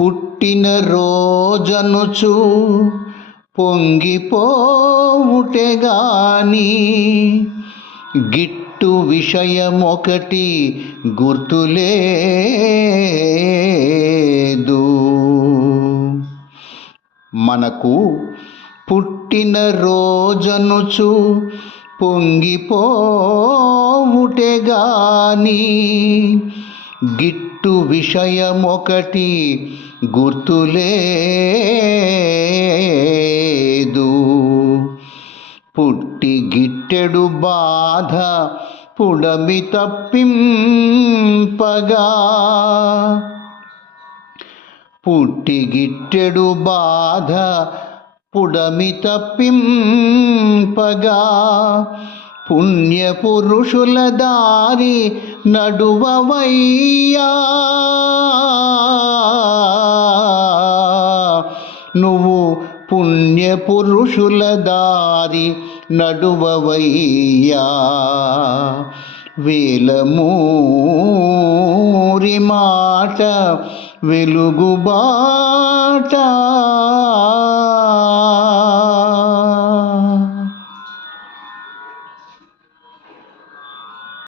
పుట్టిన రోజనుచు పొంగిపోవుటే గాని గిట్టు విషయమొకటి గుర్తులేదు. మనకు పుట్టిన రోజనుచు పొంగిపోవుటే గాని గిట్టు విషయమొకటి గుర్తులేదు. పుట్టి గిట్టెడు బాధ పుడమి తప్పింపగా, పుట్టి గిట్టెడు బాధ పుడమి తప్పింపగా, పుణ్యపురుషుల దారి నడువవయ్యా. నువ్వు పుణ్యపురుషుల దారి నడువవయ్యా. వేలమూరి మాట వెలుగుబాట.